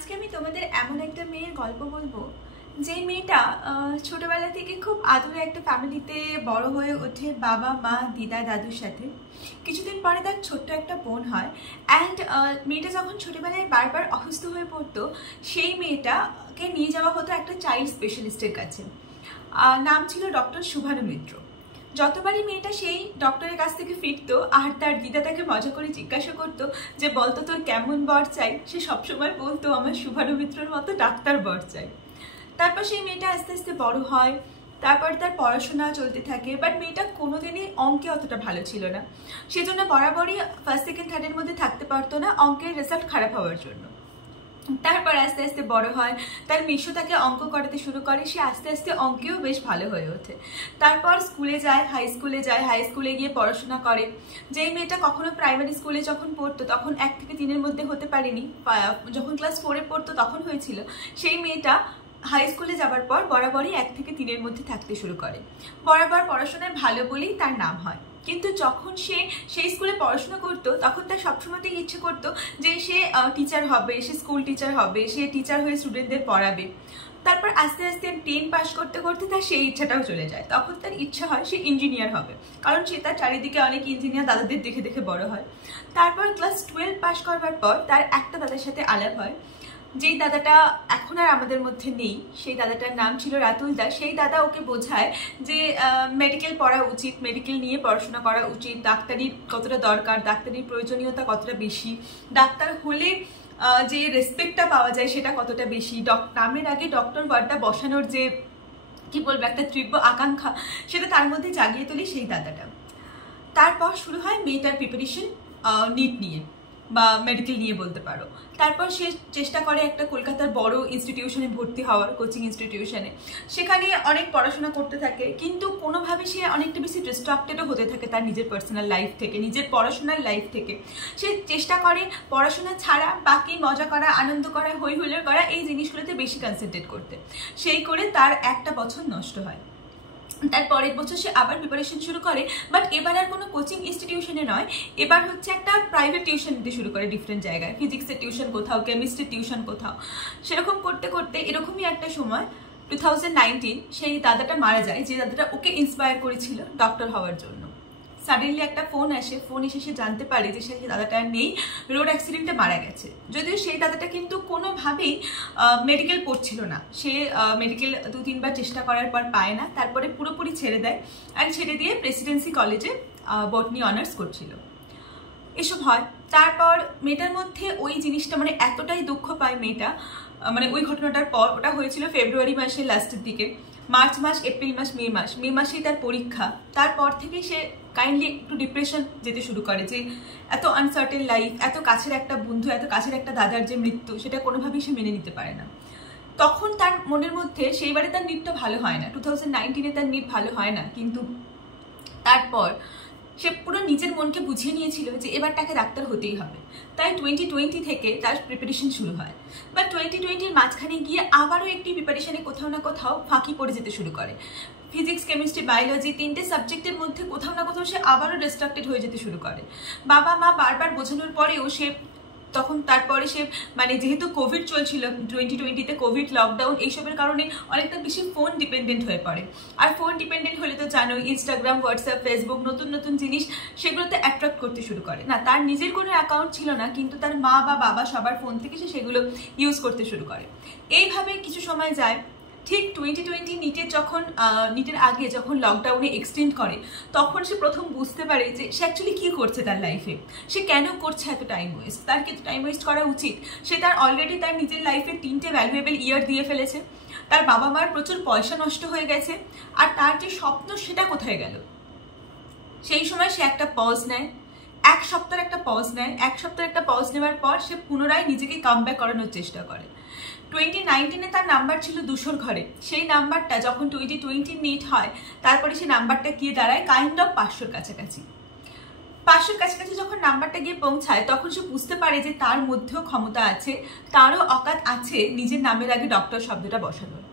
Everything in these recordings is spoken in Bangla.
আজকে আমি তোমাদের এমন একটা মেয়ের গল্প বলবো যে মেয়েটা ছোটবেলা থেকে খুব আদরে একটা ফ্যামিলিতে বড় হয়ে ওঠে, বাবা মা দিদা দাদুর সাথে। কিছুদিন পরে তার ছোট্ট একটা বোন হয়। অ্যান্ড মেয়েটা যখন ছোটবেলায় বারবার অসুস্থ হয়ে পড়তো, সেই মেয়েটাকে নিয়ে যাওয়া হতো একটা চাইল্ড স্পেশালিস্টের কাছে। নাম ছিল ডক্টর শুভানু মিত্র। যতবারই মেয়েটা সেই ডক্টরের কাছ থেকে ফিরতো আর তার দিদা তাকে মজা করে জিজ্ঞাসা করতো যে বলতো তোর কেমন বর চাই, সে সবসময় বলতো আমার শুভানু মিত্রর মতো ডাক্তার বর চাই। তারপর সেই মেয়েটা আস্তে আস্তে বড় হয়, তারপর তার পড়াশোনা চলতে থাকে। বাট মেয়েটা কোনোদিনই অঙ্কে অতটা ভালো ছিল না, সেজন্য বরাবরই ফার্স্ট সেকেন্ড থার্ডের মধ্যে থাকতে পারতো না, অঙ্কের রেজাল্ট খারাপ হওয়ার জন্য। তারপর আস্তে আস্তে বড় হয়, তার মিশু তাকে অঙ্ক করাতে শুরু করে, সে আস্তে আস্তে অঙ্কেও বেশ ভালো হয়ে ওঠে। তারপর স্কুলে যায়, হাই স্কুলে গিয়ে পড়াশোনা করে। যেই মেয়েটা কখনো প্রাইমারি স্কুলে যখন পড়তো তখন 1 থেকে 3-এর মধ্যে হতে পারেনি, যখন ক্লাস 4-এ পড়তো তখন হয়েছিল, সেই মেয়েটা হাই স্কুলে যাবার পর বরাবরই 1 থেকে 3-এর মধ্যে থাকতে শুরু করে। বরাবর পড়াশোনায় ভালো বলেই তার নাম হয়। কিন্তু যখন সে সেই স্কুলে পড়াশোনা করতো তখন তার সবসময়তেই ইচ্ছে করতো যে সে টিচার হবে, সে স্কুল টিচার হবে, সে টিচার হয়ে স্টুডেন্টদের পড়াবে। তারপর আস্তে আস্তে 10 পাস করতে করতে তার সেই ইচ্ছাটাও চলে যায়। তখন তার ইচ্ছা হয় সে ইঞ্জিনিয়ার হবে, কারণ সে তার চারিদিকে অনেক ইঞ্জিনিয়ার দাদাদের দেখে দেখে বড় হয়। তারপর ক্লাস 12 পাস করবার পর তার একটা দাদার সাথে আলাপ হয়, যেই দাদাটা এখন আর আমাদের মধ্যে নেই। সেই দাদাটার নাম ছিল রাতুল দাস। সেই দাদা ওকে বোঝায় যে মেডিকেল পড়া উচিত, মেডিকেল নিয়ে পড়াশোনা করা উচিত, ডাক্তারির কতটা দরকার, ডাক্তারির প্রয়োজনীয়তা কতটা বেশি, ডাক্তার হলে যে রেসপেক্টটা পাওয়া যায় সেটা কতটা বেশি, নামের আগে ডক্টর ওয়ার্ডটা বসানোর যে কি বলবো একটা তীব্র আকাঙ্ক্ষা, সেটা তার মধ্যে জাগিয়ে তোলে সেই দাদাটা। তারপর শুরু হয় মেয়েটার প্রিপারেশন নিট নিয়ে বা মেডিকেল নিয়ে বলতে পারো। তারপর সে চেষ্টা করে একটা কলকাতার বড় ইনস্টিটিউশনে ভর্তি হওয়ার, কোচিং ইনস্টিটিউশনে। সেখানে অনেক পড়াশোনা করতে থাকে, কিন্তু কোনোভাবে সে অনেকটা বেশি ডিস্ট্রাক্টেডও হতে থাকে তার নিজের পার্সোনাল লাইফ থেকে, নিজের পড়াশোনার লাইফ থেকে। সে চেষ্টা করে পড়াশোনা ছাড়া বাকি মজা করা, আনন্দ করা, হই হুল্লোড় করা, এই জিনিসগুলোতে বেশি কনসেন্ট্রেট করতে। সেই করে তার একটা বছর নষ্ট হয়। তার পরের বছর সে আবার প্রিপারেশন শুরু করে, বাট এবার আর কোনো কোচিং ইনস্টিটিউশনে নয়, এবার হচ্ছে একটা প্রাইভেট টিউশন দিতে শুরু করে ডিফারেন্ট জায়গায়, ফিজিক্সের টিউশন কোথাও, কেমিস্ট্রির টিউশন কোথাও। সেরকম করতে করতে এরকমই একটা সময় 2019 সেই দাদাটা মারা যায়, যে দাদাটা ওকে ইন্সপায়ার করেছিল ডক্টর হওয়ার জন্য। সাডেনলি একটা ফোন আসে, ফোন এসে সে জানতে পারে যে সেই দাদাটা নেই, রোড অ্যাক্সিডেন্টে মারা গেছে। যদিও সেই দাদাটা কিন্তু কোনোভাবেই মেডিকেল পড়ছিল না, সে মেডিকেল 2-3 বার চেষ্টা করার পর পায় না, তারপরে পুরোপুরি ছেড়ে দেয়, অ্যান্ড ছেড়ে দিয়ে প্রেসিডেন্সি কলেজে বটনি অনার্স করছিল। এসব হয়। তারপর মেয়েটার মধ্যে ওই জিনিসটা মানে এতটাই দুঃখ পায় মেয়েটা, মানে ওই ঘটনাটার পর, ওটা হয়েছিল ফেব্রুয়ারি মাসের লাস্টের দিকে, মার্চ মাস, এপ্রিল মাস, মে মাসেই তার পরীক্ষা। তারপর থেকে সে কাইন্ডলি একটু ডিপ্রেশন যেতে শুরু করে, যে এত আনসার্টেন লাইফ, এত কাছের একটা বন্ধু, এত কাছের একটা দাদার যে মৃত্যু, সেটা কোনোভাবেই সে মেনে নিতে পারে না। তখন তার মনের মধ্যে, সেইবারে তার নিটটা ভালো হয় না, 2019-এ তার নিট ভালো হয় না, কিন্তু তারপর সে পুরো নিজের মনকে বুঝিয়ে নিয়েছিল যে এবার তাকে ডাক্তার হতেই হবে। তাই 2020 থেকে তার প্রিপারেশন শুরু হয়। বাট 2020-র মাঝখানে গিয়ে আবারও একটি প্রিপারেশনে কোথাও না কোথাও ফাঁকি পড়ে যেতে শুরু করে। ফিজিক্স, কেমিস্ট্রি, বায়োলজি 3টে সাবজেক্টের মধ্যে কোথাও না কোথাও সে আবারও ডিস্ট্রাক্টেড হয়ে যেতে শুরু করে। বাবা মা বারবার বোঝানোর পরেও সে তখন, তারপরে সে মানে যেহেতু কোভিড চলছিল 2020-তে, কোভিড লকডাউন, এইসবের কারণে অনেকটা বেশি ফোন ডিপেন্ডেন্ট হয়ে পড়ে। আর ফোন ডিপেন্ডেন্ট হলে তো জানো, ইনস্টাগ্রাম, হোয়াটসঅ্যাপ, ফেসবুক, নতুন নতুন জিনিস, সেগুলোতে অ্যাট্রাক্ট করতে শুরু করে। না, তার নিজের কোনো অ্যাকাউন্ট ছিল না, কিন্তু তার মা বা বাবা সবার ফোন থেকে সে সেগুলো ইউজ করতে শুরু করে। এইভাবে কিছু সময় যায়। ঠিক 2020 নিটের আগে যখন লকডাউনে এক্সটেন্ড করে, তখন সে প্রথম বুঝতে পারে যে সে অ্যাকচুয়ালি কী করছে তার লাইফে, সে কেন করছে এত টাইম ওয়েস্ট, তার কি টাইম ওয়েস্ট করা উচিত। সে তার অলরেডি তার নিজের লাইফে 3টে ভ্যালুয়েবল ইয়ার দিয়ে ফেলেছে, তার বাবা মার প্রচুর পয়সা নষ্ট হয়ে গেছে, আর তার যে স্বপ্ন সেটা কোথায় গেল। সেই সময় সে একটা পজ নেয়, 1 সপ্তাহের একটা পজ নেওয়ার পর সে পুনরায় নিজেকে কামব্যাক করানোর চেষ্টা করে। 2019-এ তার নাম্বার ছিল 200-র ঘরে, সেই নাম্বারটা যখন 2020 নিট হয়, তারপরে সেই নাম্বারটা গিয়ে দাঁড়ায় কাইন্ড অফ 500-র কাছাকাছি। 500-র কাছাকাছি যখন নাম্বারটা গিয়ে পৌঁছায়, তখন সে বুঝতে পারে যে তার মধ্যেও ক্ষমতা আছে, তারও অকাত আছে নিজের নামের আগে ডক্টর শব্দটা বসানোর।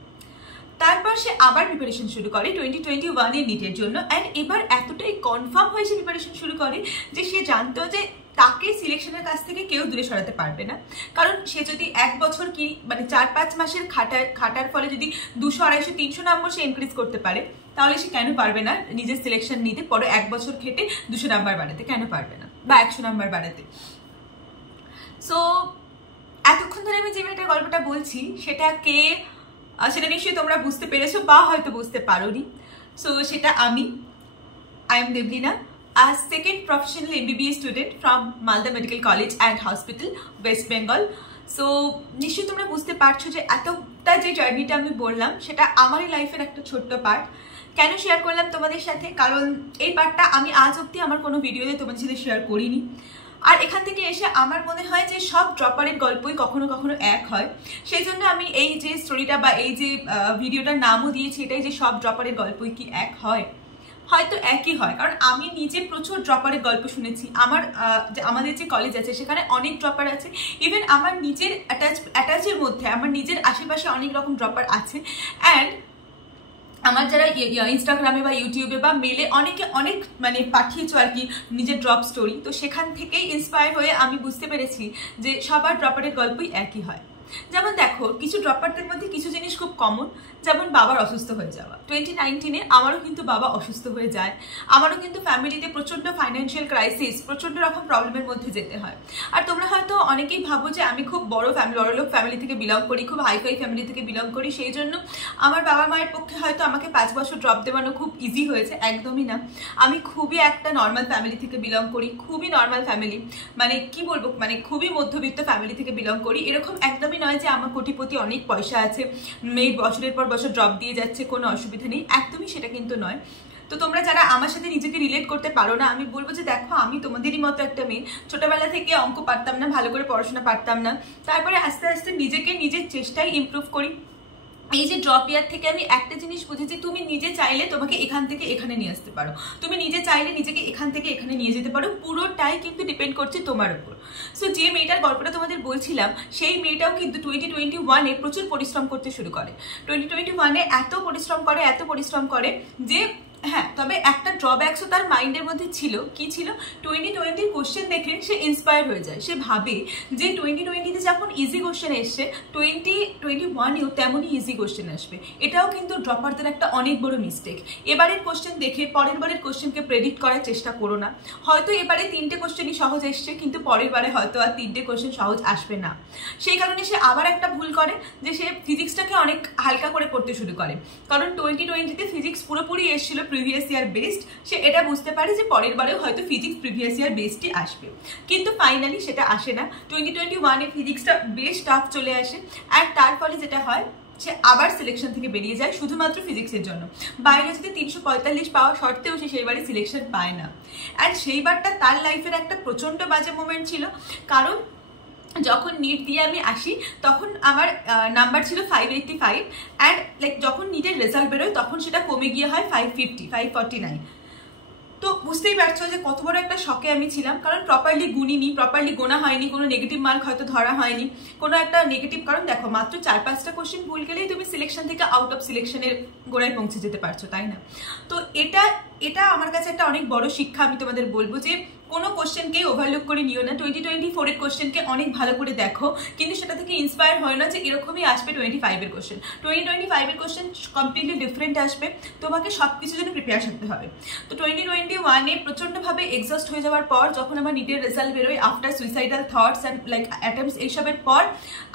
তারপর সে আবার প্রিপারেশন শুরু করে 2021-এর নিটের জন্য, অ্যান্ড এবার এতটাই কনফার্ম হয়ে সে প্রিপারেশন শুরু করে যে সে জানতো যে তাকে সিলেকশনের কাছ থেকে কেউ দূরে সরাতে পারবে না। কারণ সে যদি 1 বছর কি মানে 4-5 মাসের খাটার ফলে যদি 200, 250, 300 নম্বর সে ইনক্রিজ করতে পারে, তাহলে সে কেন পারবে না নিজের সিলেকশন নিতে, পরে 1 বছর খেটে 200 নাম্বার বাড়াতে? কেন পারবে না, বা 100 নাম্বার বাড়াতে? সো এতক্ষণ ধরে আমি যে মেয়েটার গল্পটা বলছি সেটা নিশ্চয়ই তোমরা বুঝতে পেরেছো বা হয়তো বুঝতে পারোনি। সো সেটা আমি, I am Deblina, a second professional MBBS student from Malda Medical College and Hospital, West Bengal. So নিশ্চয়ই তোমরা বুঝতে পারছো যে এতটা যে জার্নিটা আমি বললাম সেটা আমারই লাইফের একটা ছোট্ট পার্ট। কেন শেয়ার করলাম তোমাদের সাথে? কারণ এই পার্টটা আমি আজ অব্দি আমার কোনো ভিডিওতে তোমাদের সাথে শেয়ার করিনি। আর এখান থেকে এসে আমার মনে হয় যে সব ড্রপারের গল্পই কখনো কখনো এক হয়। সেই জন্য আমি এই যে স্টোরিটা বা এই যে ভিডিওটার নামও দিয়েছি এটাই, যে সব ড্রপারের গল্পই কি এক হয়? হয়তো একই হয়, কারণ আমি নিজে প্রচুর ড্রপারের গল্প শুনেছি। আমাদের যে কলেজ আছে সেখানে অনেক ড্রপার আছে। ইভেন আমার নিজের অ্যাটাচের মধ্যে আমার নিজের আশেপাশে অনেক রকম ড্রপার আছে। অ্যান্ড আমার যারা ইনস্টাগ্রামে বা ইউটিউবে বা মেলে অনেকে অনেক মানে পাঠিয়েছো আর কি নিজের ড্রপ স্টোরি, তো সেখান থেকেই ইন্সপায়ার হয়ে আমি বুঝতে পেরেছি যে সবার ড্রপারের গল্পই একই হয়। যেমন দেখো, কিছু ড্রপারদের মধ্যে কিছু জিনিস খুব কমন, যেমন বাবার অসুস্থ হয়ে যাওয়া। 2019-এ আমারও কিন্তু বাবা অসুস্থ হয়ে যায়, আমারও কিন্তু ফ্যামিলিতে প্রচণ্ড ফাইন্যান্সিয়াল ক্রাইসিস, প্রচণ্ড রকম প্রবলেমের মধ্যে যেতে হয়। আর তোমরা হয়তো অনেকেই ভাবো যে আমি খুব বড়লোক ফ্যামিলি থেকে বিলং করি, খুব হাইফাই ফ্যামিলি থেকে বিলং করি, সেই জন্য আমার বাবা মায়ের পক্ষে হয়তো আমাকে 5 বছর ড্রপ দেওয়ানো খুব ইজি হয়েছে। একদমই না, আমি খুবই একটা নর্মাল ফ্যামিলি থেকে বিলং করি, খুবই নর্মাল ফ্যামিলি, মানে কি বলবো, মানে খুবই মধ্যবিত্ত ফ্যামিলি থেকে বিলং করি। এরকম একদমই নয় যে আমার কোটিপতি অনেক পয়সা আছে, মেয়ে বছরের পর বছর ড্রপ দিয়ে যাচ্ছে, কোনো অসুবিধা নেই, একদমই সেটা কিন্তু নয়। তো তোমরা যারা আমার সাথে নিজেকে রিলেট করতে পারো না, আমি বলবো যে দেখো, আমি তোমাদেরই মতো একটা মেয়ে, ছোটবেলা থেকে অঙ্ক পারতাম না, ভালো করে পড়াশোনা পারতাম না, তারপরে আস্তে আস্তে নিজেকে নিজের চেষ্টায় ইমপ্রুভ করি। এই যে ড্রপ ইয়ার থেকে আমি একটা জিনিস বুঝেছি, তুমি নিজে চাইলে তোমাকে এখান থেকে এখানে নিয়ে আসতে পারো, তুমি নিজে চাইলে নিজেকে এখান থেকে এখানে নিয়ে যেতে পারো, পুরোটাই কিন্তু ডিপেন্ড করছে তোমার উপর। সো যে মেয়েটার গল্পটা তোমাদের বলছিলাম, সেই মেয়েটাও কিন্তু 2021-এ প্রচুর পরিশ্রম করতে শুরু করে। 2021-এ এত পরিশ্রম করে যে হ্যাঁ, তবে একটা ড্রব্যাকসও তার মাইন্ডের মধ্যে ছিল। কি ছিল? 2020-র কোশ্চেন দেখে সে ইন্সপায়ার হয়ে যায়। সে ভাবে যে 2020-তে যখন ইজি কোশ্চেন এসছে, 2021-এও তেমনই ইজি কোশ্চেন আসবে। এটাও কিন্তু ড্রপারদের একটা অনেক বড় মিস্টেক। এবারের কোশ্চেন দেখে পরের বারের কোশ্চেনকে প্রেডিক্ট করার চেষ্টা করো না। হয়তো এবারে 3টে কোশ্চেনই সহজ এসছে, কিন্তু পরের বারে হয়তো আর 3টে কোশ্চেন সহজ আসবে না। সেই কারণে সে আবার একটা ভুল করে যে সে ফিজিক্সটাকে অনেক হালকা করে পড়তে শুরু করে। কারণ 2020-তে ফিজিক্স পুরোপুরি এসেছিল প্রিভিয়াস ইয়ার বেসড, সে এটা বুঝতে পারে যে পরের বারেও হয়তো ফিজিক্স প্রিভিয়াস ইয়ার বেসডই আসবে, কিন্তু ফাইনালি সেটা আসে না। 2021-এ ফিজিক্সটা বেশ টাফ চলে আসে, আর তার ফলে যেটা হয়, সে আবার সিলেকশন থেকে বেরিয়ে যায় শুধুমাত্র ফিজিক্সের জন্য। বাইরে যদি 345 পাওয়া সত্ত্বেও সে সেইবারে সিলেকশন পায় না। আর সেইবারটা তার লাইফের একটা প্রচণ্ড বাজে মোমেন্ট ছিল, কারণ যখন নিট দিয়ে আমি আসি তখন আমার নাম্বার ছিল 585, অ্যান্ড যখন নিটের রেজাল্ট বেরোয় তখন সেটা কমে গিয়ে হয় 550, 549। তো বুঝতেই পারছো যে কত বড় একটা শকে আমি ছিলাম, কারণ প্রপারলি গুনিনি, প্রপারলি গোনা হয়নি, কোনো নেগেটিভ মার্ক হয়তো ধরা হয়নি, কোনো একটা নেগেটিভ। কারণ দেখো, মাত্র 4-5টা কোশ্চেন ভুল গেলেই তুমি সিলেকশন থেকে আউট অফ সিলেকশনের গোড়ায় পৌঁছে যেতে পারছো, তাই না? তো এটা আমার কাছে একটা অনেক বড় শিক্ষা। আমি তোমাদের বলবো যে কোনো কোশ্চেনকে ওভারলুক করে নিও না। 2024-এর কোশ্চেনকে অনেক ভালো করে দেখো, কিন্তু সেটা থেকে ইন্সপায়ার হয় না যে এরকমই আসবে 25-এর কোশ্চেন। 2025-এর কোশ্চেন কমপ্লিটলি ডিফারেন্ট আসবে, তোমাকে সব কিছুর জন্য প্রিপেয়ার থাকতে হবে। তো 2021-এ প্রচণ্ডভাবে এক্সস্ট হয়ে যাওয়ার পর, যখন আমার নিটের রেজাল্ট বেরোয়, after suicidal thoughts and attempts এইসবের পর,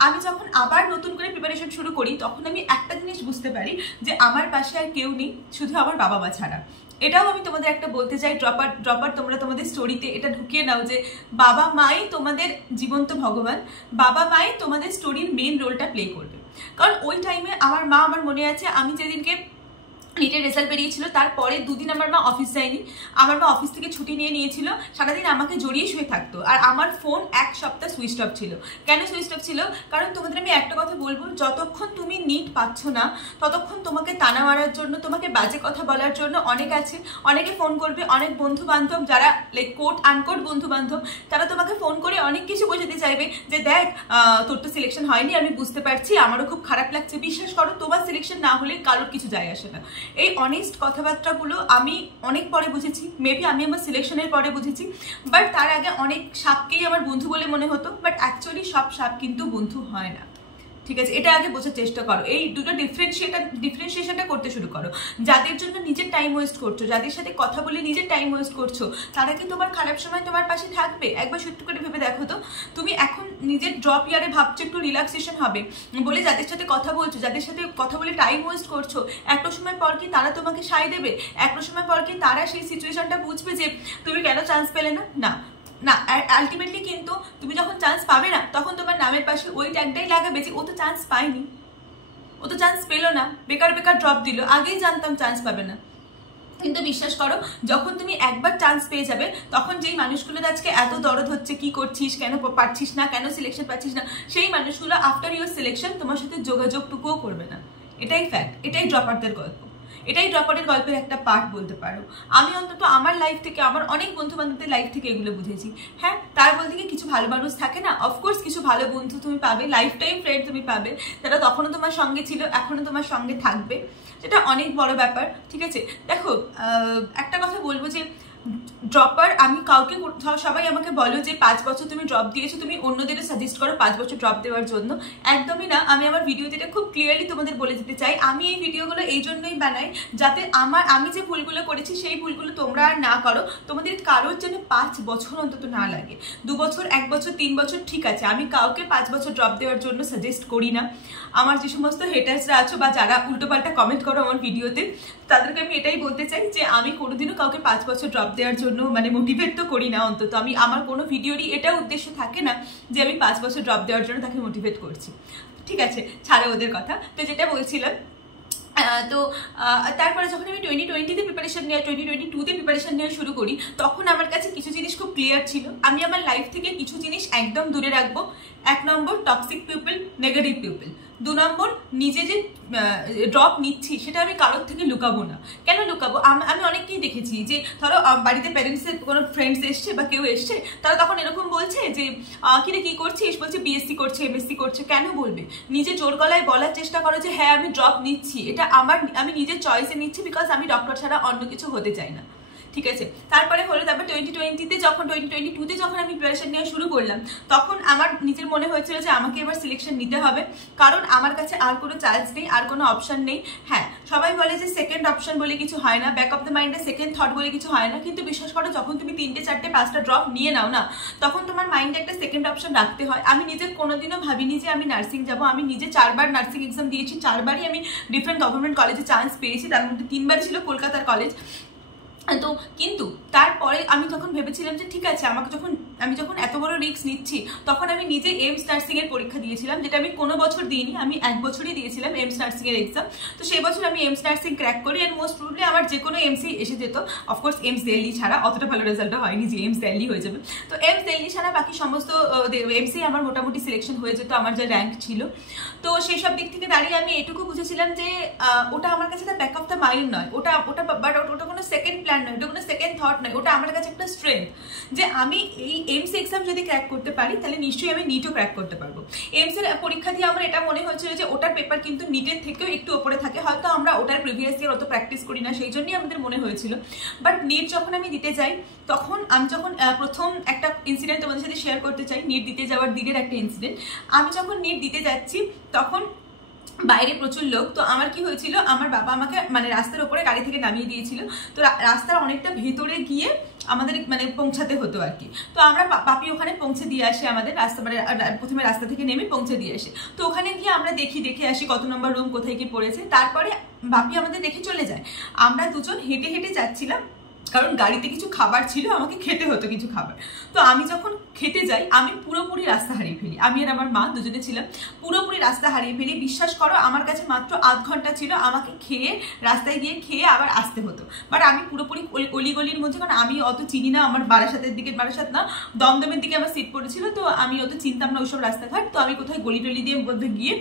আমি যখন আবার নতুন করে প্রিপারেশন শুরু করি, তখন আমি একটা জিনিস বুঝতে পারি যে আমার পাশে আর কেউ নেই, শুধু আমার বাবা মা ছাড়া। এটাও আমি তোমাদের একটা বলতে চাই, ড্রপার তোমরা তোমাদের স্টোরিতে এটা ঢুকিয়ে নাও যে বাবা মাই তোমাদের জীবন্ত ভগবান, বাবা মাই তোমাদের স্টোরির মেইন রোলটা প্লে করবে। কারণ ওই টাইমে আমার মা, আমার মনে আছে, আমি যেদিনকে নিটের রেজাল্ট বেরিয়েছিল তারপরে 2 দিন আমার মা অফিস যায়নি, আমার মা অফিস থেকে ছুটি নিয়েছিল, সারাদিন আমাকে জড়িয়ে শুয়ে থাকতো, আর আমার ফোন 1 সপ্তাহ সুইচ অফ ছিল। কেন সুইচ অফ ছিল? কারণ তোমাদের আমি একটা কথা বলবো, যতক্ষণ তুমি নিট পাচ্ছ না ততক্ষণ তোমাকে টানা মারার জন্য, তোমাকে বাজে কথা বলার জন্য অনেক আছে। অনেকে ফোন করবে, অনেক বন্ধু বান্ধব যারা কোট আনকোট বন্ধু বান্ধব, তারা তোমাকে ফোন করে অনেক কিছু বোঝাতে চাইবে যে দেখ, তোর তো সিলেকশন হয়নি, আমি বুঝতে পারছি, আমারও খুব খারাপ লাগছে। বিশ্বাস করো, তোমার সিলেকশন না হলে কারোর কিছু যায় আসে না। এই অনেস্ট কথাবার্তাগুলো আমি অনেক পরে বুঝেছি, মেবি আমি আমার সিলেকশনের পরে বুঝেছি, বাট তার আগে অনেক সাপকেই আমার বন্ধু বলে মনে হতো, বাট অ্যাকচুয়ালি সব সাপ কিন্তু বন্ধু হয় না, ঠিক আছে? এটা আগে বোঝার চেষ্টা করো, এই দুটো ডিফারেন্সিয়েশনটা করতে শুরু করো। যাদের জন্য নিজের টাইম ওয়েস্ট করছো, যাদের সাথে কথা বলে নিজের টাইম ওয়েস্ট করছো, তারা কি তোমার খারাপ সময় তোমার পাশে থাকবে? একবার সত্যি করে ভেবে দেখো তো। তুমি এখন নিজের ড্রপ ইয়ারে ভাবছো একটু রিল্যাক্সেশন হবে বলে যাদের সাথে কথা বলছো, যাদের সাথে কথা বলে টাইম ওয়েস্ট করছো, একটা সময় পর কি তারা তোমাকে সায় দেবে? একটা সময় পর কি তারা সেই সিচুয়েশনটা বুঝবে যে তুমি কেন চান্স পেলে না? না না, আলটিমেটলি কিন্তু তুমি যখন চান্স পাবে না, তখন তোমার নামের পাশে ওই ট্যাগটাই লাগাবে যে ও তো চান্স পায়নি, ও তো চান্স পেলো না, বেকার বেকার ড্রপ দিল, আগেই জানতাম চান্স পাবে না। কিন্তু বিশ্বাস করো, যখন তুমি একবার চান্স পেয়ে যাবে, তখন যেই মানুষগুলোর আজকে এত দরদ হচ্ছে কি করছিস, কেন পারছিস না, কেন সিলেকশন পাচ্ছিস না, সেই মানুষগুলো আফটার ইউর সিলেকশন তোমার সাথে যোগাযোগটুকুও করবে না। এটাই ফ্যাক্ট, এটাই ড্রপারদের গল্প, এটাই ড্রপারের গল্পের একটা পার্ট বলতে পারো। আমি অন্তত আমার লাইফ থেকে, আমার অনেক বন্ধু বান্ধবদের লাইফ থেকে এগুলো বুঝেছি। হ্যাঁ, তার বলতে কি কিছু ভালো মানুষ থাকে না? অফকোর্স কিছু ভালো বন্ধু তুমি পাবে, লাইফ টাইম ফ্রেন্ড তুমি পাবে, তারা তখনও তোমার সঙ্গে ছিল, এখনো তোমার সঙ্গে থাকবে, যেটা অনেক বড় ব্যাপার, ঠিক আছে? দেখো, একটা কথা বলবো যে ড্রপার আমি কাউকে, সবাই আমাকে বলো যে 5 বছর তুমি ড্রপ দিয়েছো, তুমি অন্যদেরও সাজেস্ট করো 5 বছর ড্রপ দেওয়ার জন্য। একদমই না। আমি আমার ভিডিওতে এটা খুব ক্লিয়ারলি তোমাদের বলে দিতে চাই, আমি এই ভিডিওগুলো এই জন্যই বানাই যাতে আমি যে ভুলগুলো করেছি সেই ভুলগুলো তোমরা আর না করো, তোমাদের কারোর যেন 5 বছর অন্তত না লাগে। 2 বছর, 1 বছর, 3 বছর ঠিক আছে, আমি কাউকে 5 বছর ড্রপ দেওয়ার জন্য সাজেস্ট করি না। আমার যে সমস্ত হেটার্সরা আছো বা যারা উল্টোপাল্টা কমেন্ট করো আমার ভিডিওতে, তাদেরকে আমি এটাই বলতে চাই যে আমি কোনোদিনও কাউকে 5 বছর ড্রপ দেওয়ার জন্য মানে মোটিভেট তো করি না। অন্তত আমি আমার কোনো ভিডিওরই এটা উদ্দেশ্য থাকে না যে আমি 5 বছর ড্রপ দেওয়ার জন্য তাকে মোটিভেট করছি, ঠিক আছে? ছাড়ো ওদের কথা। তো যেটা বলছিলাম, তো তারপরে যখন আমি 2020-তে প্রিপারেশন নেওয়া, 2022-তে প্রিপারেশন নেওয়া শুরু করি, তখন আমার কাছে কিছু জিনিস খুব ক্লিয়ার ছিল। আমি আমার লাইফ থেকে কিছু জিনিস একদম দূরে রাখবো। 1 নম্বর টক্সিক পিপল, নেগেটিভ পিপল। 2 নম্বর নিজে যে ড্রপ নিচ্ছি সেটা আমি কারোর থেকে লুকাবো না। কেন লুকাবো? আমি অনেককেই দেখেছি যে ধরো বাড়িতে প্যারেন্টসের কোনো ফ্রেন্ডস এসছে বা কেউ এসছে, তারা তখন এরকম বলছে যে কিরে কি করছিস, বলছে বিএসসি করছে, এমএসসি করছে। কেন বলবে? নিজে জোর গলায় বলার চেষ্টা করো যে হ্যাঁ আমি ড্রপ নিচ্ছি, এটা আমি নিজের চয়েসে নিচ্ছি, বিকজ আমি ডক্টর ছাড়া অন্য কিছু হতে চাই না, ঠিক আছে? তারপরে হলো, তারপর 2020-তে যখন 2022-তে যখন আমি প্রিপারেশন নেওয়া শুরু করলাম, তখন আমার নিজের মনে হয়েছিল যে আমাকে এবার সিলেকশন নিতে হবে, কারণ আমার কাছে আর কোনো চান্স নেই, আর কোনো অপশন নেই। হ্যাঁ, সবাই বলে যে সেকেন্ড অপশন বলে কিছু হয় না, ব্যাক অফ দ্য মাইন্ডে সেকেন্ড থট বলে কিছু হয় না, কিন্তু বিশ্বাস করো যখন তুমি 3টে 4টে 5টা ড্রপ নিয়ে নাও না, তখন তোমার মাইন্ডে একটা সেকেন্ড অপশন রাখতে হয়। আমি নিজে কোনোদিনও ভাবিনি যে আমি নার্সিং যাবো। আমি নিজে 4বার নার্সিং এক্সাম দিয়েছি, 4বারই আমি ডিফারেন্ট গভর্নমেন্ট কলেজে চান্স পেয়েছি, তার মধ্যে 3বারই ছিল কলকাতার কলেজ। তো কিন্তু তারপরে আমি তখন ভেবেছিলাম যে ঠিক আছে, আমি যখন এত বড় রিস্ক নিচ্ছি, তখন আমি নিজে এইমস নার্সিং এর পরীক্ষা দিয়েছিলাম, যেটা আমি কোনো বছর দিইনি, আমি 1 বছরই দিয়েছিলাম এইমস নার্সিং এর এক্সাম। তো সেই বছর আমি এইমস নার্সিং ক্র্যাক করি, এন্ড মোস্ট প্রবলি আমার যে কোনো এমসি এসে যেত। অফকোর্স এইমস দিল্লি ছাড়া অতটা ভালো রেজাল্ট হয়নি যে এইমস দিল্লি হয়ে যাবে। তো এইমস দিল্লি ছাড়া বাকি সমস্ত এমসি আমার মোটামুটি সিলেকশন হয়ে যেত, আমার যা র্যাঙ্ক ছিল। তো সেই সব দিক থেকে দাঁড়িয়ে আমি এটুকু বুঝেছিলাম যে ওটা আমার কাছে ব্যাক অফ দ্য মাইন্ড নয়, ওটা কোনো সেকেন্ড প্ল্যান নয়, ওটা কোনো সেকেন্ড থট নয়, ওটা আমার কাছে একটা স্ট্রেংথ যে আমি এই এইমস এক্সাম যদি ক্র্যাক করতে পারি তাহলে নিশ্চয়ই আমি নিটও ক্র্যাক করতে পারবো। এইমস এর পরীক্ষা দিয়ে আমার এটা মনে হয়েছিল যে ওটার পেপার কিন্তু নিটের থেকেও একটু ওপরে থাকে, হয়তো আমরা ওটার প্রিভিয়াস ইয়ার অত প্র্যাকটিস করি না, সেই জন্যই আমাদের মনে হয়েছিল। বাট নিট যখন আমি দিতে যাই, তখন আমি যখন প্রথম একটা ইনসিডেন্ট তোমাদের সাথে শেয়ার করতে চাই, নিট দিতে যাওয়ার দিনের একটা ইনসিডেন্ট। আমি যখন নিট দিতে যাচ্ছি তখন বাইরে প্রচুর লোক। তো আমার কি হয়েছিল, আমার বাবা আমাকে মানে রাস্তার উপরে গাড়ি থেকে নামিয়ে দিয়েছিল। তো রাস্তার অনেকটা ভেতরে গিয়ে আমাদের মানে পৌঁছাতে হতো আর কি। তো আমরা বাপি ওখানে পৌঁছে দিয়ে আসে আমাদের রাস্তা, মানে প্রথমে রাস্তা থেকে নেমে পৌঁছে দিয়ে আসে। তো ওখানে গিয়ে আমরা দেখে আসি কত নম্বর রুম কোথায় কি পড়েছে। তারপরে বাপি আমাদের দেখে চলে যায়। আমরা দুজন হেঁটে হেঁটে যাচ্ছিলাম, কারণ গাড়িতে কিছু খাবার ছিল, আমাকে খেতে হতো কিছু খাবার। তো আমি যখন খেতে যাই, আমি পুরোপুরি রাস্তা হারিয়ে ফেলি। আমি আর আমার মা দুজনে ছিলাম, পুরোপুরি রাস্তা হারিয়ে ফেলি। বিশ্বাস করো, আমার কাছে মাত্র আধ ঘন্টা ছিল আমাকে খেয়ে রাস্তায় গিয়ে খেয়ে আবার আসতে হতো। বাট আমি পুরোপুরি অলিগলির মধ্যে, কারণ আমি অত চিনি না, আমার বারাসাতের দিকে, বারাসাত না দমদমের দিকে আমার সিট পড়েছিল, তো আমি অত চিনতাম না ওইসব রাস্তাঘাট। তো আমি কোথায় গলি টলি দিয়ে মধ্যে গিয়ে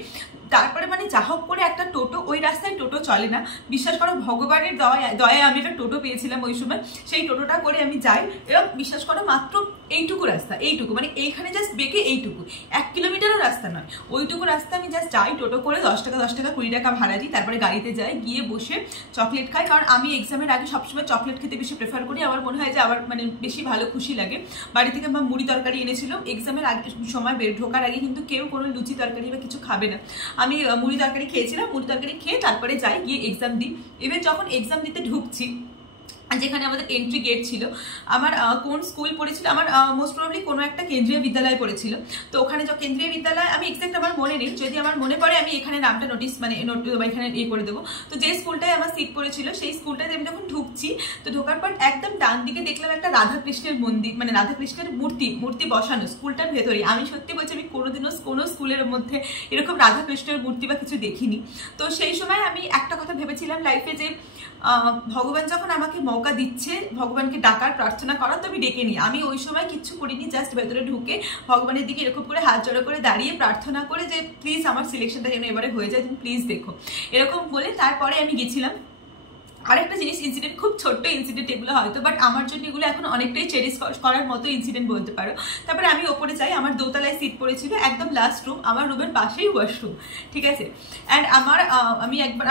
তারপরে মানে যা হোক করে একটা টোটো, ওই রাস্তায় টোটো চলে না, বিশ্বাস করো ভগবানের দয়ায় আমি একটা টোটো পেয়েছিলাম ওই সময়। সময়, সেই টোটোটা করে আমি যাই এবং বিশ্বাস করো মাত্র এইটুকু রাস্তা, এইটুকু মানে এইখানে জাস্ট বেঁকে এইটুকু 1 কিলোমিটারও রাস্তা নয়, ওইটুকু রাস্তা আমি জাস্ট যাই টোটো করে 10 টাকা 20 টাকা ভাড়া দিই, তারপরে গাড়িতে যাই, গিয়ে বসে চকলেট খাই। কারণ আমি এক্সামের আগে সবসময় চকলেট খেতে বেশি প্রেফার করি, আমার মনে হয় যে আমার মানে বেশি ভালো খুশি লাগে। বাড়ি থেকে মা মুড়ি তরকারি এনেছিল, এক্সামের আগে সময় ঢোকার আগে কিন্তু কেউ কোনো লুচি তরকারি বা কিছু খাবে না, আমি মুড়ি তরকারি খেয়েছিলাম, মুড়ি তরকারি খেয়ে তারপরে যাই, গিয়ে এক্সাম দিই। এবার যখন এক্সাম দিতে ঢুকছি, যেখানে আমাদের এন্ট্রি গেট ছিল, আমার কোন স্কুল পড়েছিল, আমার মোস্ট প্রবাবলি কোনো একটা কেন্দ্রীয় বিদ্যালয় পড়েছিল। তো ওখানে কেন্দ্রীয় বিদ্যালয় আমি এক্সাক্ট আমার মনে নেই, যদি আমার মনে পড়ে আমি এখানে নামটা নোটিস মানে এখানে করে দেবো। তো যে স্কুলটায় আমার সিট পড়েছিল সেই স্কুলটাতে আমি যখন ঢুকছি, তো ঢোকার পর একদম ডান দিকে দেখলাম একটা রাধাকৃষ্ণের মন্দির, মানে রাধাকৃষ্ণের মূর্তি বসানো স্কুলটার ভেতরে। আমি সত্যি বলছি আমি কোনোদিনও কোনো স্কুলের মধ্যে এরকম রাধাকৃষ্ণের মূর্তি বা কিছু দেখিনি। তো সেই সময় আমি একটা কথা ভেবেছিলাম লাইফে, যে ভগবান যখন আমাকে মৌকা দিচ্ছে ভগবানকে ডাকার প্রার্থনা করার, তো আমি ডেকে নিই। আমি ওই সময় কিচ্ছু করিনি, জাস্ট ভেতরে ঢুকে ভগবানের দিকে এরকম করে হাত জড়ো করে দাঁড়িয়ে প্রার্থনা করে যে প্লিজ আমার সিলেকশনটা যেন এবারে হয়ে যায়, তুমি প্লিজ দেখো, এরকম বলে তারপরে আমি গেছিলাম। আরেকটা জিনিস ইনসিডেন্ট, খুব ছোট্ট ইনসিডেন্ট এগুলো হয়তো, বাট আমার জন্য এগুলো এখন অনেকটাই চেরিশ করার মতো ইনসিডেন্ট বলতে পারো। তারপরে আমি ওপরে যাই, আমার দোতলায় সিট পড়েছিল, একদম লাস্ট রুম, আমার রুমের পাশেই ওয়াশরুম, ঠিক আছে। অ্যান্ড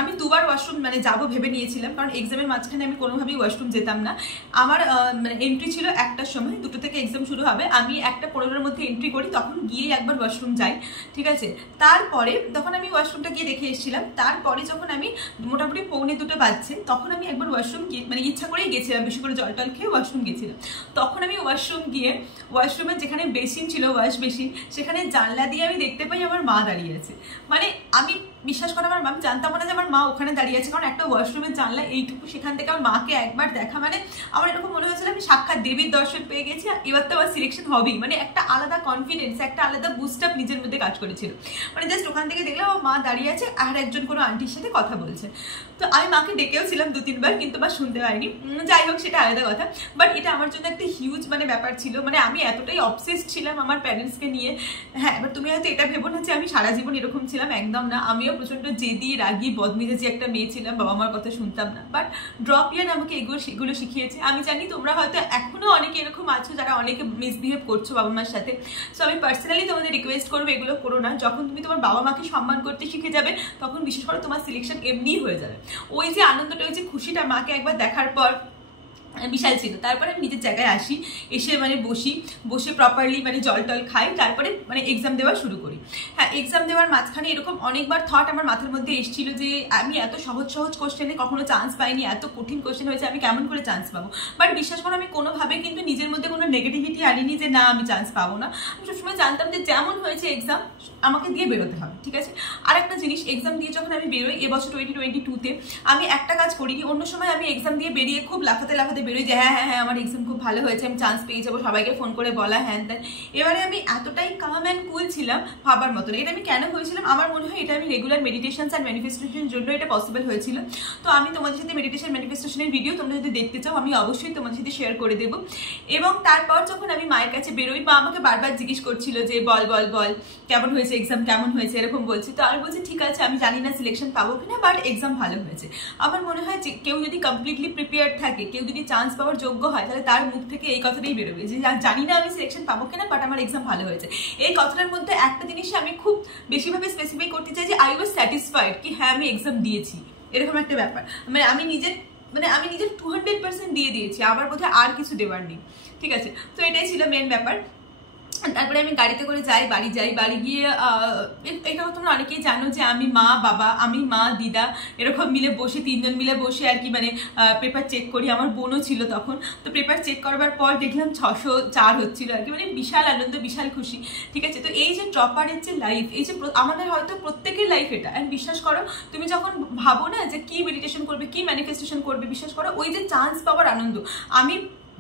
আমি দুবার ওয়াশরুম মানে যাবো ভেবে নিয়েছিলাম, কারণ এক্সামের মাঝখানে আমি কোনোভাবেই ওয়াশরুম যেতাম না। আমার মানে এন্ট্রি ছিল 1টার সময়, 2টো থেকে এক্সাম শুরু হবে, আমি 1:15-এর মধ্যে এন্ট্রি করি, তখন গিয়ে একবার ওয়াশরুম যাই, ঠিক আছে। তারপরে তখন আমি ওয়াশরুমটা গিয়ে দেখে এসেছিলাম, তারপরে যখন আমি মোটামুটি 1:45 বাজছে, তখন আমি একবার ওয়াশরুম গিয়ে মানে ইচ্ছা করেই গেছিলাম, বেশি করে জল টল খেয়ে ওয়াশরুম গেছিলাম। তখন আমি ওয়াশরুম গিয়ে ওয়াশরুমের যেখানে বেসিন ছিল, ওয়াশ বেসিন, সেখানে জানলা দিয়ে আমি দেখতে পাই আমার মা দাঁড়িয়ে আছে। মানে আমি বিশ্বাস করে আমার মা, আমি জানতাম না যে আমার মা ওখানে দাঁড়িয়ে আছে, কারণ একটা ওয়াশরুমের জানলা এইটুকু, সেখান থেকে আমার মাকে একবার দেখা মানে আমার এরকম মনে হয়েছিল আমি সাক্ষাৎ দেবীর দর্শন পেয়ে গেছি, এবার তো আমার সিলেকশন হবেই। মানে একটা আলাদা কনফিডেন্স, একটা আলাদা বুস্ট আপ নিজের মধ্যে কাজ করেছিল। মানে জাস্ট ওখান থেকে দেখলাম আমার মা দাঁড়িয়ে আছে আর একজন কোনো আন্টির সাথে কথা বলছে। তো আমি মাকে ডেকেও ছিলাম 2-3 বার, কিন্তু মা শুনতে পারিনি, যাই হোক সেটা আলাদা কথা। বাট এটা আমার জন্য একটা হিউজ মানে ব্যাপার ছিল, মানে আমি এতটাই অবসেসড ছিলাম আমার প্যারেন্টসকে নিয়ে। হ্যাঁ, এবার তুমি হয়তো এটা ভেবো না যে আমি সারা জীবন এরকম ছিলাম, একদম না। আমিও প্রচন্ড জেদি, রাগি, বদমেজাজি একটা মেয়ে ছিলাম, বাবা মার কথা শুনতাম না। বাট ড্রপ ইয়ার আমাকে এগুলো শিখিয়েছে। আমি জানি তোমরা হয়তো এখনো অনেকে এরকম আছো যারা অনেকে মিসবিহেভ করছো বাবা মার সাথে। সো আমি পার্সোনালি তোমাদের রিকোয়েস্ট করবো এগুলো করো না। যখন তুমি তোমার বাবা মাকে সম্মান করতে শিখে যাবে, তখন বিশেষ করে তোমার সিলেকশন এমনিই হয়ে যাবে। ওই যে আনন্দটা, ওই যে খুশিটা মাকে একবার দেখার পর বিশাল ছিল। তারপরে আমি নিজের জায়গায় আসি, এসে মানে বসে প্রপারলি মানে জল টল খাই, তারপরে মানে এক্সাম দেওয়া শুরু করি। হ্যাঁ, এক্সাম দেওয়ার মাঝখানে এরকম অনেকবার থট আমার মাথার মধ্যে এসেছিল যে আমি এত সহজ কোশ্চেনে কখনো চান্স পাইনি, এত কঠিন কোশ্চেন হয়েছে, আমি কেমন করে চান্স পাবো। বাট বিশ্বাস করো আমি কোনোভাবে কিন্তু নিজের মধ্যে কোনো নেগেটিভিটি আনিনি যে না আমি চান্স পাবো না। আমি সবসময় জানতাম যে যেমন হয়েছে এক্সাম আমাকে দিয়ে বেরোতে হবে, ঠিক আছে। আর একটা জিনিস, এক্সাম দিয়ে যখন আমি বেরোই এবছর 2022-তে, আমি একটা কাজ করিনি। অন্য সময় আমি এক্সাম দিয়ে বেরিয়ে খুব লাফাতে বেরোই যে হ্যাঁ আমার এক্সাম খুব ভালো হয়েছে, আমি চান্স পেয়ে যাবো, সবাইকে ফোন করে বলা হ্যান ত্যান। এবারে আমি এতটাই কাম অ্যান্ড কুল ছিলাম ভাবার মতন। এটা আমি কেন হয়েছিলাম, আমার মনে হয় এটা আমি রেগুলার মেডিটেশনস আর ম্যানিফেস্টেশনের জন্য এটা পসিবল হয়েছিল। তো আমি তোমাদের সাথে মেডিটেশন ম্যানিফেস্টেশনের ভিডিও তোমরা যদি দেখতে চাও, আমি অবশ্যই তোমাদের সাথে শেয়ার করে দেবো। এবং তারপর যখন আমি মায়ের কাছে বেরোই, মা আমাকে বারবার জিজ্ঞেস করছিল যে বল কেমন হয়েছে এক্সাম, কেমন হয়েছে, এরকম বলছি। তো আমি বলছি ঠিক আছে, আমি জানি না সিলেকশন পাবো কিনা, বাট এক্সাম ভালো হয়েছে। আমার মনে হয় যে কেউ যদি কমপ্লিটলি প্রিপেয়ার্ড থাকে, কেউ যদি চান্স পাওয়ার যোগ্য হয়, তাহলে তার মুখ থেকে এই কথাটাই বেরোবে যে জানি না আমি সিলেকশন পাবো কিনা, বাট আমার এক্সাম ভালো হয়েছে। এই কথাটার মধ্যে একটা জিনিস আমি খুব বেশিভাবে স্পেসিফাই করতে চাই যে আই ওয়াজ স্যাটিসফাইড, কি হ্যাঁ আমি এক্সাম দিয়েছি, এরকম একটা ব্যাপার। মানে আমি নিজের 200% দিয়ে দিয়েছি, আবার বোধহয় আর কিছু দেওয়ার নেই, ঠিক আছে। তো এটাই ছিল মেন ব্যাপার। তারপরে আমি গাড়িতে করে বাড়ি গিয়ে এটা তোমরা অনেকেই জানো যে আমি মা দিদা এরকম মিলে বসে, 3জন মিলে বসে আর কি মানে পেপার চেক করি। আমার বোনও ছিল তখন। তো পেপার চেক করবার পর দেখলাম 604 হচ্ছিল আর কি, মানে বিশাল আনন্দ, বিশাল খুশি, ঠিক আছে। তো এই যে টপারের যে লাইফ, এই যে আমাদের হয়তো প্রত্যেকের লাইফ এটা। অ্যান্ড বিশ্বাস করো তুমি যখন ভাবো না যে কি মেডিটেশন করবে, কি ম্যানিফেস্টেশন করবে, বিশ্বাস করো ওই যে চান্স পাওয়ার আনন্দ, আমি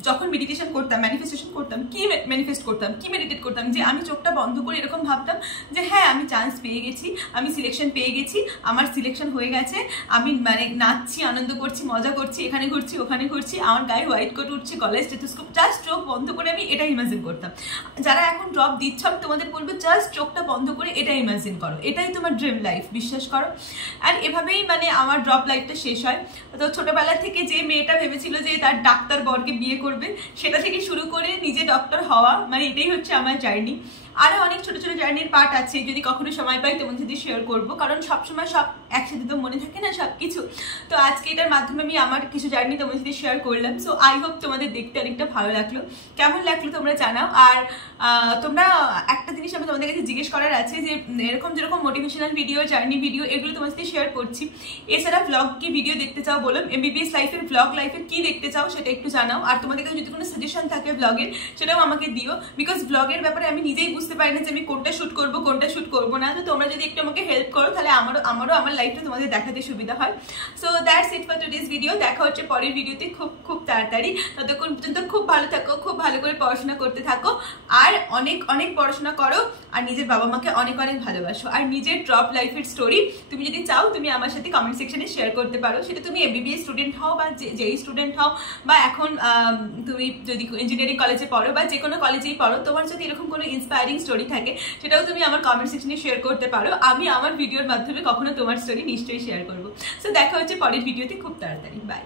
যখন মেডিটেশন করতাম, ম্যানিফেস্টেশন করতাম, কি ম্যানিফেস্ট করতাম, কি মেডিটেট করতাম, যে আমি চোখটা বন্ধ করে এরকম ভাবতাম যে হ্যাঁ আমি চান্স পেয়ে গেছি, আমি সিলেকশন পেয়ে গেছি, আমার সিলেকশন হয়ে গেছে, আমি মানে নাচছি, আনন্দ করছি, মজা করছি, এখানে ঘুরছি, ওখানে ঘুরছি, আমার গায়ে হোয়াইট কোট উঠছে, গলায় স্টেথোস্কোপ, জাস্ট চোখ বন্ধ করে আমি এটা ইমাজিন করতাম। যারা এখন ড্রপ দিচ্ছ আমি তোমাদের বলবো জাস্ট চোখটা বন্ধ করে এটা ইমাজিন করো, এটাই তোমার ড্রিম লাইফ, বিশ্বাস করো। আর এভাবেই মানে আমার ড্রপ লাইফটা শেষ হয়। তো ছোটবেলা থেকে যে মেয়েটা ভেবেছিল যে তার ডাক্তার বরকে বিয়ে করবে, সেটা থেকে শুরু করে নিজে ডক্টর হওয়া, মানে এটাই হচ্ছে আমার জার্নি। আরো অনেক ছোট ছোট জার্নির পার্ট আছে, যদি কখনো সময় পাই তোমাদের সাথে শেয়ার করবো, কারণ সবসময় সব একসাথে তো মনে থাকে না সব কিছু। তো আজকে এটার মাধ্যমে আমি আমার কিছু জার্নি তোমাদের সাথে শেয়ার করলাম। সো আই হোপ তোমাদের দেখতে অনেকটা ভালো লাগলো, কেমন লাগলো তোমরা জানাও। আর তোমরা একটা জিনিস আমি তোমাদের কাছে জিজ্ঞেস করার আছে, যে এরকম যেরকম মোটিভেশনাল ভিডিও, জার্নি ভিডিও, এগুলো তোমার সাথে শেয়ার করছি, এছাড়া ব্লগ কি ভিডিও দেখতে চাও বলো, এমবিবিএস লাইফের ব্লগ লাইফের কি দেখতে চাও সেটা একটু জানাও। আর তোমাদের কাছে যদি কোনো সাজেশন থাকে ব্লগের, সেটাও আমাকে দিও, বিকজ ব্লগের ব্যাপারে আমি নিজেই বুঝতে পারি না যে আমি কোনটা শুট করবো কোনটা শুট করবো না। তো তোমরা যদি একটু আমাকে হেল্প করো তাহলে আমারও আমার লাইফটা তোমাদের দেখাতে সুবিধা হয়। So that's it for today's video. দেখা হচ্ছে পরের ভিডিওতে খুব খুব তাড়াতাড়ি। ততক্ষণ পর্যন্ত খুব ভালো থাকো, খুব ভালো করে পড়াশোনা করতে থাকো, আর অনেক অনেক পড়াশোনা করো, আর নিজের বাবা মাকে অনেক অনেক ভালোবাসো। আর নিজের ড্রপ লাইফের স্টোরি তুমি যদি চাও তুমি আমার সাথে কমেন্ট সেকশনে শেয়ার করতে পারো, সেটা তুমি এমবিবিএস স্টুডেন্ট হও বা যেই স্টুডেন্ট হও, বা এখন তুমি যদি ইঞ্জিনিয়ারিং কলেজে পড়ো বা যে কোনো কলেজেই পড়ো, তোমার যদি এরকম কোনো ইন্সপায়ারিং স্টোরি থাকে সেটাও তুমি আমার কমেন্ট সেকশনে শেয়ার করতে পারো। আমি আমার ভিডিওর মাধ্যমে কখনো তোমার স্টোরি নিশ্চয়ই শেয়ার করবো। সো দেখা হচ্ছে পরের ভিডিওতে খুব তাড়াতাড়ি। বাই।